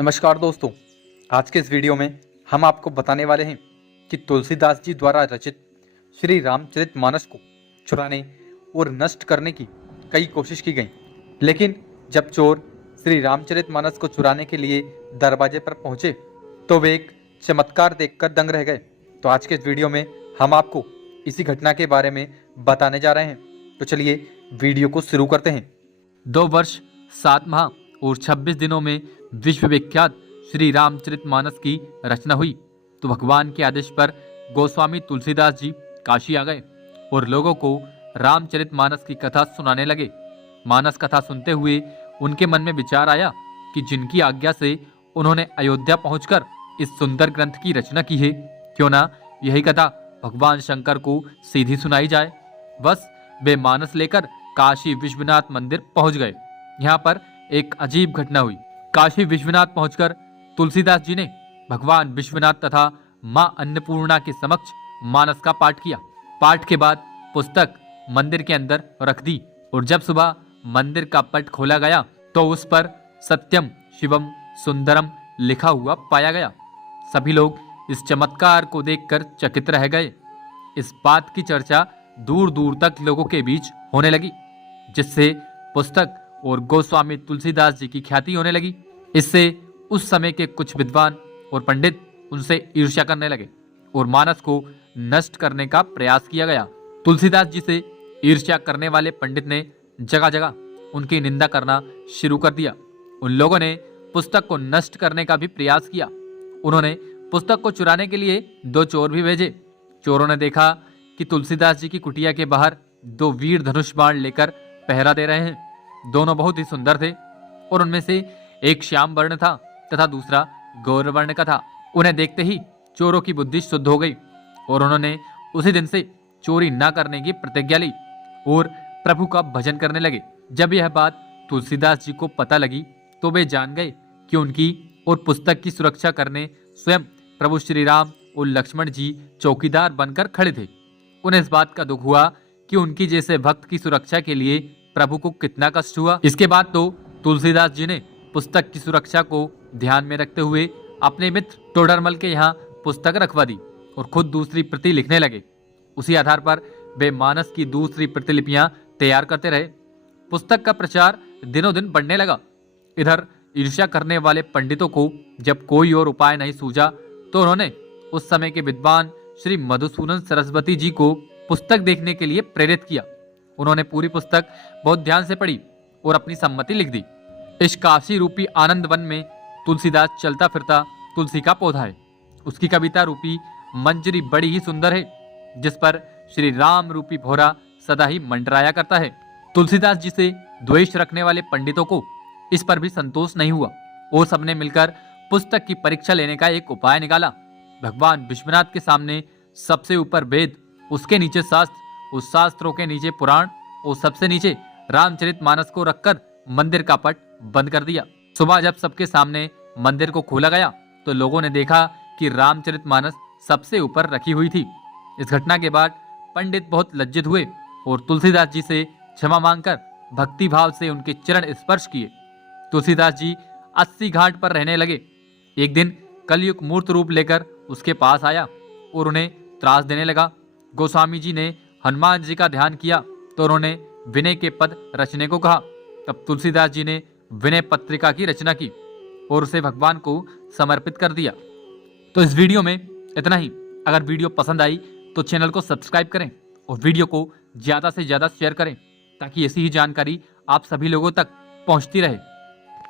नमस्कार दोस्तों, आज के इस वीडियो में हम आपको बताने वाले हैं कि तुलसीदास जी द्वारा रचित श्री रामचरितमानस को चुराने और नष्ट करने की कई कोशिश की गई, लेकिन जब चोर श्री रामचरितमानस को चुराने के लिए दरवाजे पर पहुंचे तो वे एक चमत्कार देखकर दंग रह गए। तो आज के इस वीडियो में हम आपको इसी घटना के बारे में बताने जा रहे हैं। तो चलिए वीडियो को शुरू करते हैं। 2 वर्ष 7 माह और 26 दिनों में विश्व विख्यात श्री रामचरितमानस की रचना हुई तो भगवान के आदेश पर गोस्वामी तुलसीदास जी काशी आ गए और लोगों को रामचरितमानस की कथा सुनाने लगे। मानस कथा सुनते हुए उनके मन में विचार आया कि जिनकी आज्ञा से उन्होंने अयोध्या पहुंचकर इस सुंदर ग्रंथ की रचना की है, क्यों ना यही कथा भगवान शंकर को सीधी सुनाई जाए। बस वे मानस लेकर काशी विश्वनाथ मंदिर पहुंच गए। यहाँ पर एक अजीब घटना हुई। काशी विश्वनाथ पहुंचकर तुलसीदास जी ने भगवान विश्वनाथ तथा मां अन्नपूर्णा के समक्ष मानस का पाठ किया। पाठ के बाद पुस्तक मंदिर के अंदर रख दी और जब सुबह मंदिर का पट खोला गया तो उस पर सत्यम शिवम सुंदरम लिखा हुआ पाया गया। सभी लोग इस चमत्कार को देखकर चकित रह गए। इस बात की चर्चा दूर दूर तक लोगों के बीच होने लगी, जिससे पुस्तक और गोस्वामी तुलसीदास जी की ख्याति होने लगी। इससे उस समय के कुछ विद्वान और पंडित उनसे ईर्ष्या करने लगे और मानस को नष्ट करने का प्रयास किया गया। तुलसीदास जी से ईर्ष्या करने वाले पंडित ने जगह जगह उनकी निंदा करना शुरू कर दिया। उन लोगों ने पुस्तक को नष्ट करने का भी प्रयास किया। उन्होंने पुस्तक को चुराने के लिए 2 चोर भी भेजे। चोरों ने देखा कि तुलसीदास जी की कुटिया के बाहर 2 वीर धनुष बाण लेकर पहरा दे रहे हैं। दोनों बहुत ही सुंदर थे और उनमें से एक श्याम वर्ण था तथा दूसरा गौर वर्ण का था। उन्हें देखते ही चोरों की बुद्धि शुद्ध हो गई और उन्होंने उसी दिन से चोरी न करने की प्रतिज्ञा ली और प्रभु का भजन करने लगे। जब यह बात तुलसीदास जी को पता लगी तो वे जान गए कि उनकी और पुस्तक की सुरक्षा करने स्वयं प्रभु श्री राम और लक्ष्मण जी चौकीदार बनकर खड़े थे। उन्हें इस बात का दुख हुआ कि उनकी जैसे भक्त की सुरक्षा के लिए प्रभु को कितना कष्ट हुआ। इसके बाद तो तुलसीदास जी ने पुस्तक की सुरक्षा को ध्यान में रखते हुए अपने मित्र टोडरमल के यहाँ पुस्तक रखवा दी और खुद दूसरी प्रति लिखने लगे। उसी आधार पर वे मानस की दूसरी प्रतिलिपियां तैयार करते रहे। पुस्तक का प्रचार दिनों दिन बढ़ने लगा। इधर ईर्ष्या करने वाले पंडितों को जब कोई और उपाय नहीं सूझा तो उन्होंने उस समय के विद्वान श्री मधुसूदन सरस्वती जी को पुस्तक देखने के लिए प्रेरित किया। उन्होंने पूरी पुस्तक बहुत ध्यान से पढ़ी और अपनी सम्मति लिख दी। इस काशी रूपी आनंद वन में तुलसीदास चलता फिरता तुलसी का पौधा है। उसकी कविता रूपी मंजरी बड़ी ही सुंदर है, जिस पर श्री राम रूपी भौरा सदा ही मंडराया करता है। तुलसीदास जी से द्वेष रखने वाले पंडितों को इस पर भी संतोष नहीं हुआ और सबने मिलकर पुस्तक की परीक्षा लेने का एक उपाय निकाला। भगवान विश्वनाथ के सामने सबसे ऊपर वेद, उसके नीचे शास्त्र, उस शास्त्रों के नीचे पुराण और सबसे नीचे रामचरितमानस को रखकर मंदिर का पट बंद कर दिया। सुबह जब सबके सामने मंदिर को खोला गया तो लोगों ने देखा कि रामचरितमानस सबसे ऊपर रखी हुई थी। इस घटना के बाद पंडित बहुत लज्जित हुए और तुलसीदास जी से क्षमा मांगकर भक्ति भाव से उनके चरण स्पर्श किए। तुलसीदास जी 80 घाट पर रहने लगे। एक दिन कलयुग मूर्त रूप लेकर उसके पास आया और उन्हें त्रास देने लगा। गोस्वामी जी ने हनुमान जी का ध्यान किया तो उन्होंने विनय के पद रचने को कहा। तब तुलसीदास जी ने विनय पत्रिका की रचना की और उसे भगवान को समर्पित कर दिया। तो इस वीडियो में इतना ही। अगर वीडियो पसंद आई तो चैनल को सब्सक्राइब करें और वीडियो को ज़्यादा से ज़्यादा शेयर करें ताकि ऐसी ही जानकारी आप सभी लोगों तक पहुंचती रहे।